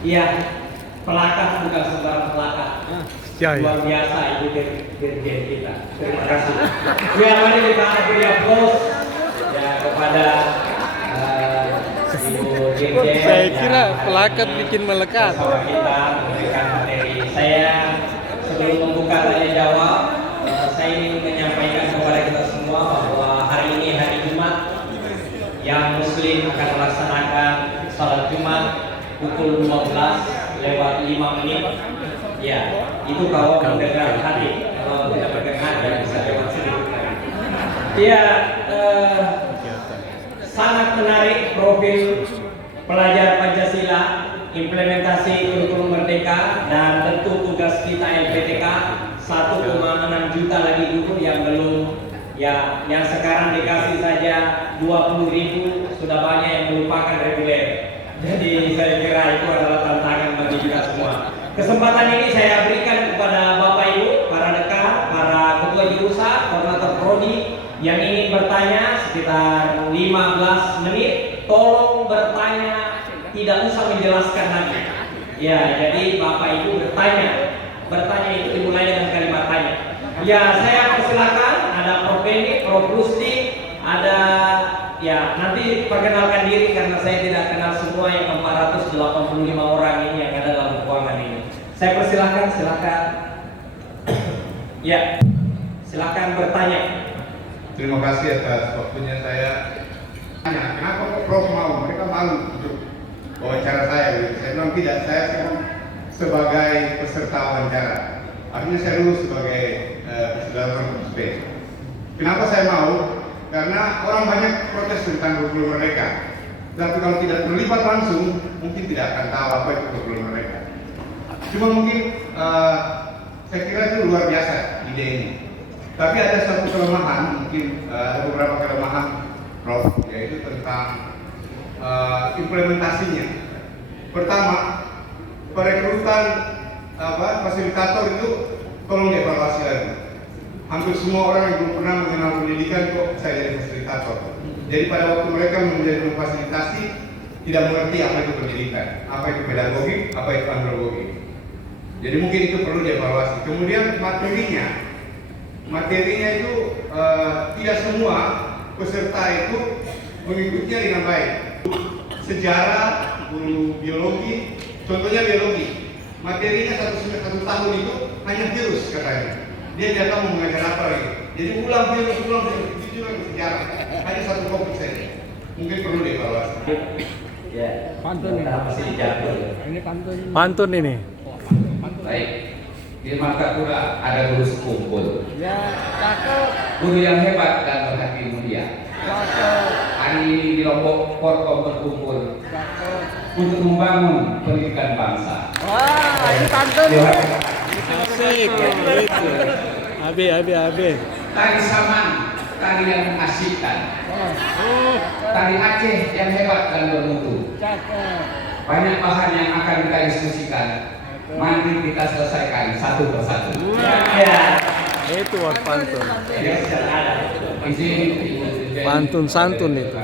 Iya, pelakat bukan sembarang pelakat. Ya, ya. Luar biasa itu dirjen kita. Terima kasih. Ya, mari kita beri aplaus ya kepada Ibu Dirjen. Saya kira pelakat bikin melekat. Bersama kita memberikan materi. Saya sebelum membuka tanya jawab, saya ingin menyampaikan kepada kita semua bahwa hari ini hari Jumat yang Muslim akan melaksanakan salat Jumat pukul 12:05. Ya, itu kalau mendengar hati, kalau tidak mendengar ya bisa lewat sedikit. Ya, sangat menarik profil pelajar Pancasila, implementasi kurikulum merdeka, dan tentu tugas kita LPTK 1,6 juta lagi guru yang belum, ya, yang sekarang dikasih saja 20.000, sudah banyak yang melupakan reguler. Jadi saya kira itu adalah tantangan bagi kita semua. Kesempatan ini saya berikan kepada Bapak Ibu, para dekan, para ketua jurusan, koordinator prodi yang ingin bertanya sekitar 15 menit. Tolong bertanya, tidak usah menjelaskan lagi. Ya, jadi Bapak Ibu bertanya. Bertanya itu dimulai dengan kalimat tanya. Ya, saya persilakan. Ada Prof. Benny, Prof. Rusdi, ada, ya, nanti perkenalkan diri karena saya tidak kenal semua yang 485 orang ini yang ada dalam ruangan ini. Saya persilakan, silakan. Ya, silakan bertanya. Terima kasih atas waktunya. Saya tanya, kenapa kok Prof mau? Mereka malu untuk wawancara saya. Saya bilang tidak, saya sebagai peserta wawancara. Artinya saya dulu sebagai peserta partisipasi. Kenapa saya mau? Karena orang banyak protes tentang kurikulum merdeka. Tapi kalau tidak terlibat langsung, mungkin tidak akan tahu apa itu kurikulum merdeka. Cuma mungkin saya kira itu luar biasa ide ini. Tapi ada satu kelemahan, mungkin ada beberapa kelemahan, Prof, yaitu tentang implementasinya. Pertama, perekrutan fasilitator itu tolong dievaluasi lagi. Hampir semua orang yang belum pernah mengenal pendidikan kok saya jadi fasilitator. Jadi pada waktu mereka menjadi memfasilitasi, tidak mengerti apa itu pendidikan, apa itu pedagogi, apa itu andragogi. Jadi mungkin itu perlu dievaluasi. Kemudian materinya itu tidak semua peserta itu mengikutinya dengan baik. Sejarah, guru biologi, contohnya biologi, materinya satu tahun itu hanya virus katanya. Dia tidak tahu mengajar apa lagi. Jadi ulang virus, itu juga sejarah. Hanya satu topik saja. Mungkin perlu dievaluasi. Ya, Pantun ini. masih dijaga. Ini pantun. Pantun ini. Baik, di Martapura ada guru sekumpul. Ya, cakep. Guru yang hebat dan berhati mulia. Cakep. Hari ini di Lombok Porkom berkumpul Cakep. untuk membangun pendidikan bangsa. Wah, ini pantun. Terima Ini. kasih. Asik. Itu. Abi. Tari Saman, tari yang mengasihkan. Oh, Tari Aceh yang hebat dan bermutu. cakep. Banyak bahan yang akan kita diskusikan. Mari kita selesaikan satu persatu. Ya, Itu pantun. ya, ada. Izin Ibu Dirjen, Pantun santun itu.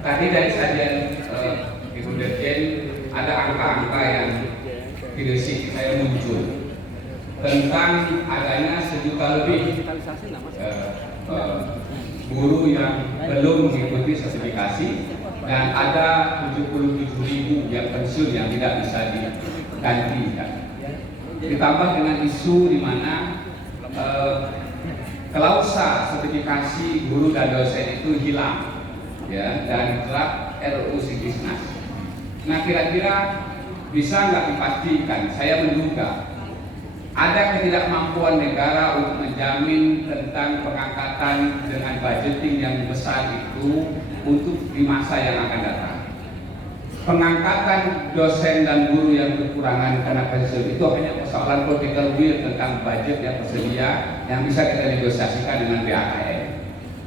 Tadi dari sajian Ibu Dirjen ada angka-angka yang di desik saya muncul tentang adanya 1 juta lebih guru yang belum mengikuti sertifikasi dan ada 77.000 yang pensiun yang tidak bisa digantikan. Ditambah dengan isu di mana klausa sertifikasi guru dan dosen itu hilang, ya, dan draft RUU Sikisnas. Nah, kira-kira bisa nggak dipastikan? Saya menduga ada ketidakmampuan negara untuk menjamin tentang pengangkatan dengan budgeting yang besar itu untuk di masa yang akan datang. Pengangkatan dosen dan guru yang kekurangan karena pensiun itu hanya persoalan political will tentang budget yang tersedia yang bisa kita negosiasikan dengan BAKN.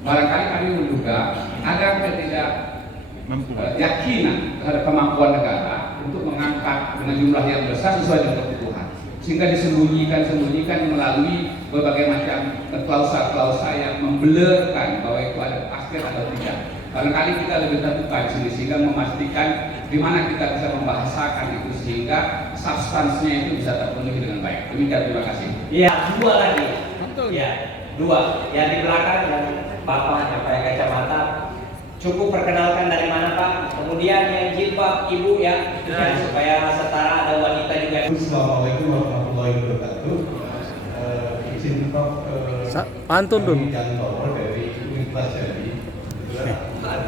Barangkali kami menduga ada ketidakyakinan terhadap kemampuan negara untuk mengangkat dengan jumlah yang besar sesuai dengan kebutuhan, sehingga disembunyikan melalui berbagai macam klausa-klausa yang membelerkan bahwa itu ada pasti atau tidak. Barangkali kita lebih terbuka di sini sehingga memastikan di mana kita bisa membahasakan itu sehingga substansinya itu bisa terpenuhi dengan baik. Demikian, terima kasih. Iya, dua lagi. Ya, dua. Yang di belakang dan Bapak yang pakai kacamata. Cukup perkenalkan dari mana Pak. Kemudian yang jilbab Ibu ya, supaya setara ada wanita juga. Assalamualaikum warahmatullahi wabarakatuh. Izin Prof. Pantun dulu. Yang nomor dari Universitas Jambi.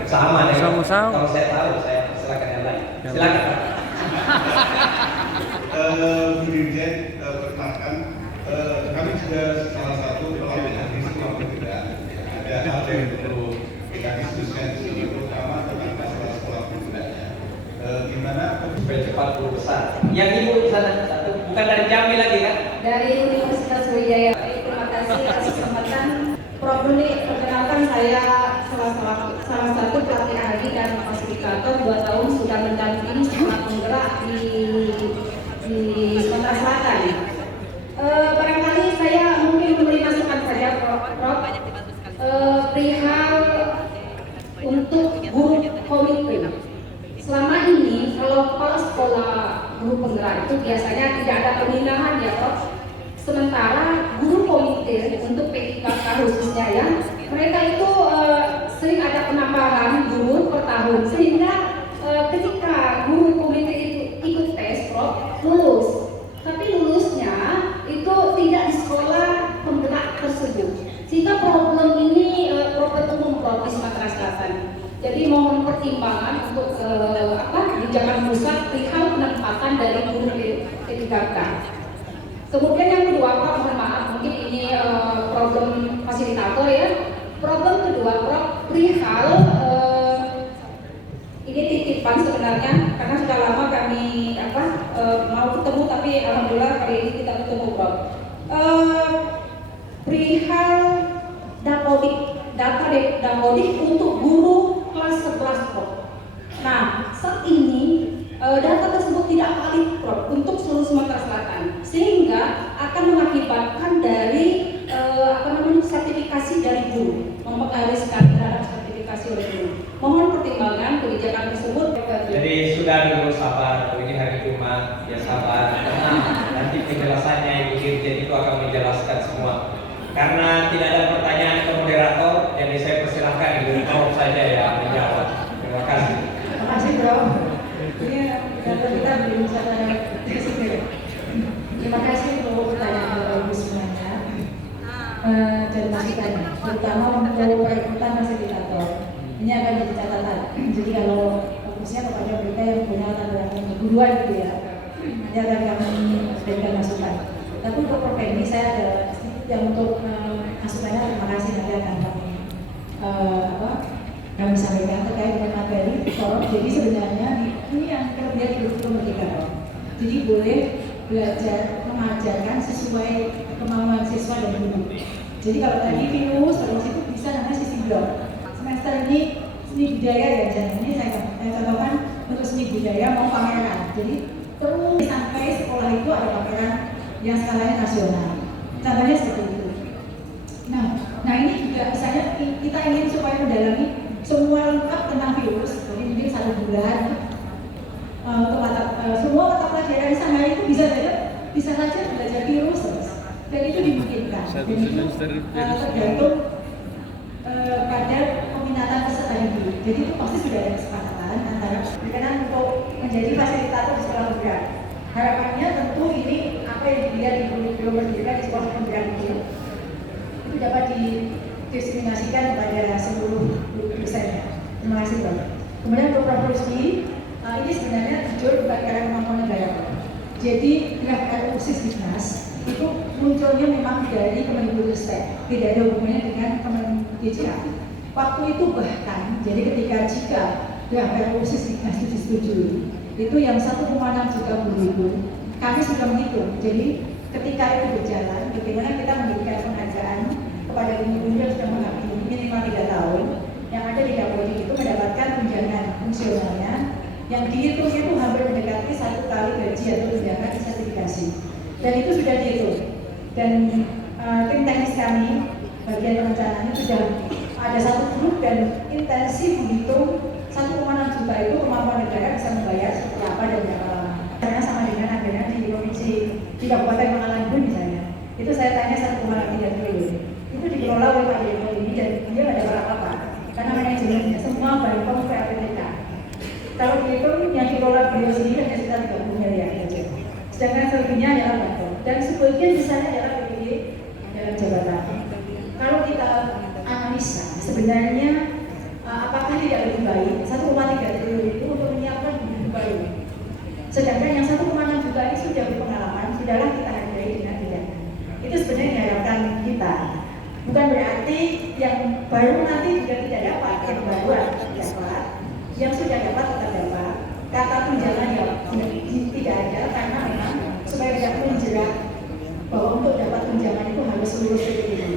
Sama ya. Sama-sama. Kalau saya tahu, saya silakan yang lain. Silakan Pak. Bu Dirjen, perkenalkan, kami juga salah satu pelaku hadis maupun tidak. Ada hal yang perlu kita diskusikan di sini, terutama tentang masalah sekolah budaya. Gimana Supaya cepat guru besar. Yang Ibu di sana satu, bukan dari Jambi lagi kan? Dari Universitas Wijaya. Terima kasih atas kesempatan. Prof. Duni, perkenalkan saya salah satu pelatih ahli dan fasilitator 2 tahun sudah mendampingi sekolah penggerak di Sumatera Selatan. Barangkali saya mungkin memberi masukan saja, Prof. Perihal untuk guru komite. Selama ini kalau kepala sekolah guru penggerak itu biasanya tidak ada pembinaan ya Prof. Sementara guru komite untuk P3K khususnya ya, mereka itu sering ada penambahan guru per tahun sehingga ketika guru komite itu ikut tes Prof, lulus. Tapi lulusnya itu tidak di sekolah penggerak tersebut. Sehingga problem ini problem umum Prof di Sumatera Selatan. Jadi mohon pertimbangan untuk kebijakan pusat perihal penempatan dari guru P3K. Kemudian yang kedua, Pak, mohon maaf, mungkin ini problem fasilitator ya. Problem kedua, Prof, perihal ini titipan sebenarnya karena sudah lama kami mau ketemu, tapi alhamdulillah kali ini kita ketemu, Prof. Perihal data Dapodik untuk guru kelas 11, Prof. Nah, saat ini data tersebut tidak valid, Prof, untuk seluruh Sumatera Selatan, sehingga akan mengakibatkan dari sertifikasi dari guru, mempengaruhi sekali terhadap sertifikasi oleh guru. Mohon pertimbangan kebijakan tersebut. Jadi sudah dulu sabar, ini hari Jumat, ya sabar. Nanti penjelasannya Ibu Dirjen itu akan menjelaskan semua. Karena tidak ada pertanyaan ke moderator, jadi saya persilahkan Ibu Prof saja ya menjawab. Terima kasih. Terima kasih, Bro. Ini data kita belum bisa tanya. Terima kasih untuk pertanyaan Bapak Ibu semuanya dan masukannya, terutama untuk perekrutan fasilitator. Ini akan jadi catatan. Jadi kalau fokusnya kepada mereka yang punya latar belakang keguruan gitu ya, nanti akan kami berikan masukan. Tapi untuk Prof ini saya ada sedikit yang untuk masukannya. Terima kasih, nanti akan kami sampaikan terkait dengan materi. Jadi sebenarnya ini yang kelebihan di guru pendidikan. Jadi boleh belajar mengajarkan sesuai kemauan siswa dan guru. Jadi kalau tadi Venus terus itu bisa namanya sisi blok. Semester ini seni budaya ya, dan ini saya contohkan untuk seni budaya mau pameran. Jadi terus sampai sekolah itu ada pameran yang skalanya nasional. Contohnya seperti itu. Nah ini juga misalnya kita ingin supaya mendalami semua lengkap tentang virus. Jadi mungkin 1 bulan semua mata pelajaran di sana itu bisa saja belajar virus terus. Dan itu dimungkinkan. Dan itu tergantung pada peminatan peserta didik. Jadi itu pasti sudah ada kesepakatan antara berkenan untuk menjadi fasilitator di sekolah penggerak. Harapannya tentu ini apa yang dilihat di belum pendidikan di sekolah penggerak itu dapat didiskriminasikan kepada seluruh dosen. Terima kasih, Prof. Kemudian untuk Prof. Rusdi, ini sebenarnya jujur bukan karena kemampuan negara. Jadi draft RUU Sisdiknas itu munculnya memang dari Kemendikbudristek, tidak ada hubungannya dengan Kemendikbud. Waktu itu bahkan, jadi jika draft RUU Sisdiknas itu disetujui, itu yang 1,6 juta guru itu kami sudah menghitung. Jadi ketika itu berjalan, bagaimana kita memberikan penghargaan kepada guru-guru yang sudah mengabdi minimal 3 tahun, yang ada di Dapodik itu mendapatkan tunjangan fungsionalnya yang dihitung itu hampir mendekati 1 kali gaji atau tunjangan sertifikasi. Dan itu sudah dihitung. Dan tim teknis kami, bagian perencanaan sudah ada satu grup dan intensif menghitung 1,6 juta itu kemampuan negara bisa membayar seperti apa dan berapa lama. Karena sama dengan adanya di provinsi di Kabupaten Pangalengan misalnya, itu saya tanya 1,3 triliun. Itu dikelola oleh Pak Demo ini dan dia nggak ada apa-apa karena manajemennya semua Badan PPTK. Kalau dihitung yang dikelola beliau sendiri hanya sekitar 30 miliar saja. Sedangkan selebihnya adalah Badan dan sebagian besarnya adalah PPD dalam jabatan. Kalau kita analisa sebenarnya apakah tidak lebih baik 1,3 triliun itu untuk menyiapkan bibit baru. Sedangkan yang 1,6 juta ini sudah berpengalaman, sudahlah kita hargai dengan tidak. Itu sebenarnya diharapkan kita. Bukan berarti yang baru nanti juga tidak dapat, yang baru dapat, yang sudah dapat tetap dapat. Kata tunjangan yang tidak ada karena memang supaya tidak menjerat bahwa untuk dapat tunjangan itu harus lulus PPDB.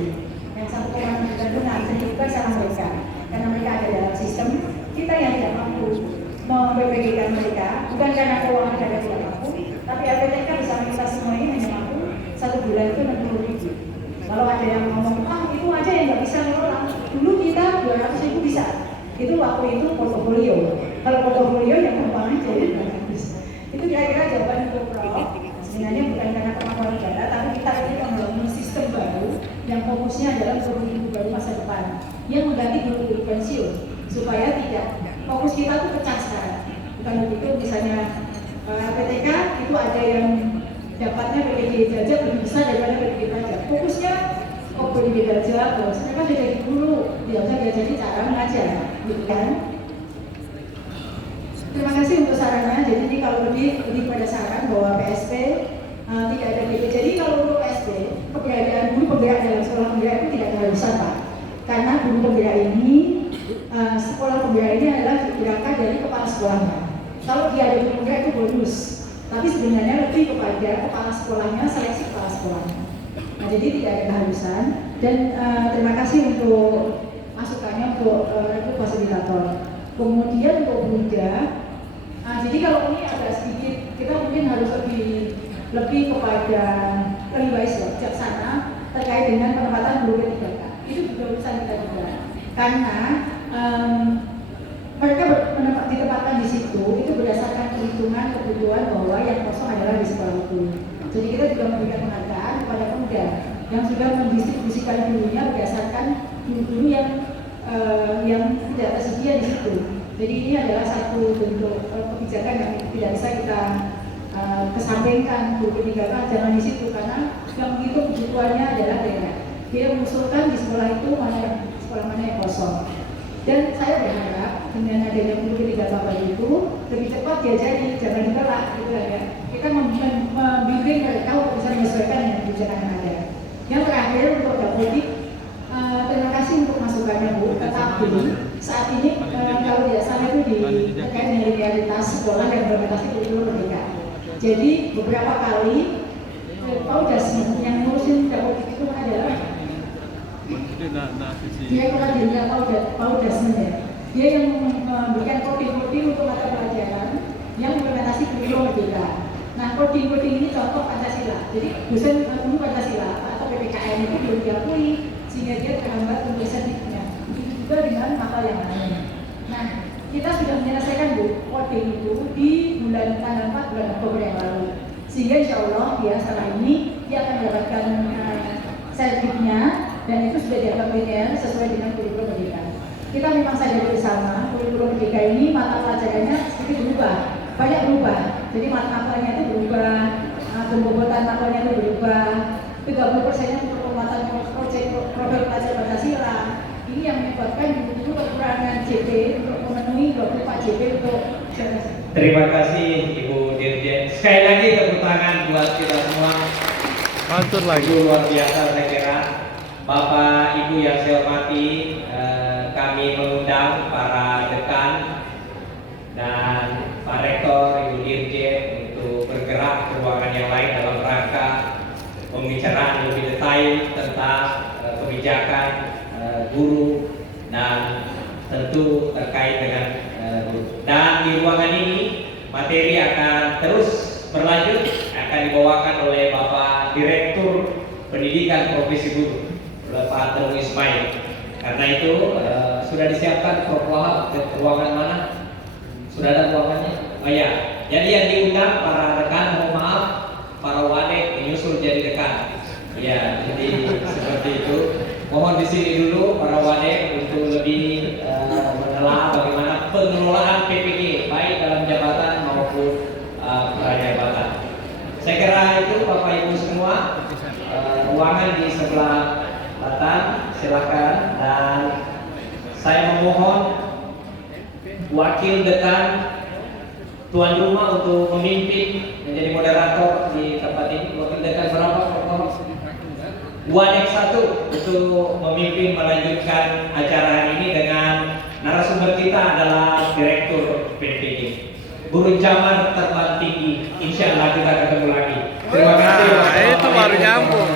Yang 1,6 juta itu nanti bukan salah mereka, karena mereka ada dalam sistem. Kita yang tidak mampu mem-PPG-kan mereka, bukan karena keuangan negara tidak mampu, tapi LPTK bersama kita semua ini hanya mampu 1 bulan itu 60.000. Kalau ada yang ngomong, itu aja yang nggak bisa ngelola. Dulu kita 200.000 bisa. Itu waktu itu portofolio. Kalau portofolio yang kembangan jadi bagus. Itu kira-kira jawaban untuk Prof. Sebenarnya bukan karena kemampuan negara, tapi kita ini membangun sistem baru yang fokusnya adalah guru baru masa depan yang mengganti guru pensiun supaya tidak fokus kita tuh pecah sekarang. Bukan begitu, misalnya PTK itu ada yang dapatnya PPD Jajak lebih besar daripada PPD Pajak. Fokusnya PPD Jajak, terus mereka sudah jadi guru, dia usah diajari cara mengajar, gitu kan? Terima kasih untuk sarannya. Jadi ini kalau lebih pada saran bahwa PSP tidak ada PPD. Jadi kalau untuk PSP, keberadaan guru penggerak dalam sekolah penggerak itu tidak keharusan, Pak. Karena guru penggerak ini, sekolah penggerak ini adalah digerakkan dari kepala sekolahnya. Kalau dia ada guru penggerak itu bonus. Tapi sebenarnya lebih kepada kepala sekolahnya, seleksi kepala sekolahnya. Nah, jadi tidak ada keharusan. Dan terima kasih untuk masukannya untuk fasilitator. Kemudian untuk Bunda, jadi kalau ini agak sedikit, kita mungkin harus lebih kepada lebih baik bijaksana terkait dengan penempatan guru P3K. Itu juga urusan kita juga. Karena mereka ditempatkan di situ itu berdasarkan perhitungan kebutuhan bahwa yang kosong adalah di sekolah itu. Jadi kita juga memberikan penghargaan kepada Pemda yang sudah mendistribusikan gurunya berdasarkan guru-guru yang tidak tersedia di situ. Jadi ini adalah satu bentuk kebijakan yang tidak bisa kita kesampingkan guru P3K jangan di situ karena yang menghitung kebutuhannya adalah daerah. Dia mengusulkan di sekolah itu sekolah mana yang kosong. Dan saya berharap dengan adanya guru P3K itu lebih cepat diajari, jangan ditolak gitu ya. Kita membimbing mereka untuk bisa menyesuaikan dengan kebijakan yang ada. Yang terakhir untuk Dapodik, terima kasih untuk masukannya Bu. Tetapi saat ini kalau tidak salah itu terkait dengan realitas sekolah yang berorientasi kurikulum merdeka. Jadi beberapa kali Paudasmen yang ngurusin Dapodik itu adalah Direktorat Jenderal Paudasmen ya. Dia yang memberikan coding-coding untuk mata pelajaran yang implementasi kurikulum merdeka. Nah, coding-coding ini contoh Pancasila. Jadi dosen ilmu Pancasila atau PPKN itu belum diakui sehingga dia terhambat untuk sertifikatnya. Begitu juga dengan mata yang lain. Nah, kita sudah menyelesaikan Bu coding itu di bulan tanggal 4 bulan Oktober yang lalu. Sehingga insya Allah dia setelah ini dia akan mendapatkan sertifikatnya dan itu sudah dianggap linear sesuai dengan kurikulum merdeka. Kita memang sadar bersama kurikulum merdeka ini mata pelajarannya sedikit berubah, banyak berubah. Jadi mata-matanya itu berubah, pembobotan matanya itu berubah, 30% untuk penguatan proyek profil pelajar Pancasila. Ini yang menyebabkan dulu kekurangan JP untuk memenuhi 24 JP untuk Terima kasih Ibu Dirjen. Sekali lagi tepuk tangan buat kita semua. Mantul lagi. Itu luar biasa saya kira. Bapak Ibu yang saya hormati, kami mengundang para dekan dan Pak Rektor, Ibu Dirjen untuk bergerak ke ruangan yang lain dalam rangka pembicaraan lebih detail tentang kebijakan guru dan tentu terkait dengan guru. Dan di ruangan ini materi akan terus berlanjut, akan dibawakan oleh Bapak Direktur Pendidikan Profesi Guru, Pak Teru Ismail. Karena itu sudah disiapkan Prof. Wahab ke ruangan mana? Sudah ada ruangannya? Oh ya, jadi yang diundang para rekan, mohon maaf, para wanek menyusul jadi rekan. Ya, jadi seperti itu. Mohon di sini dulu para wanek untuk lebih menelaah bagaimana pengelolaan PPG baik dalam jabatan maupun prajabatan. Saya kira itu Bapak Ibu semua, ruangan di sebelah selatan, silakan. Dan saya memohon wakil dekan tuan rumah untuk memimpin menjadi moderator di tempat ini. Wakil dekan berapa? Wanek 1 untuk memimpin melanjutkan acara hari ini dengan narasumber kita adalah Direktur PPG. Guru Jamar terbang tinggi, insya Allah kita ketemu lagi. Terima kasih. Nah, itu baru nyambung.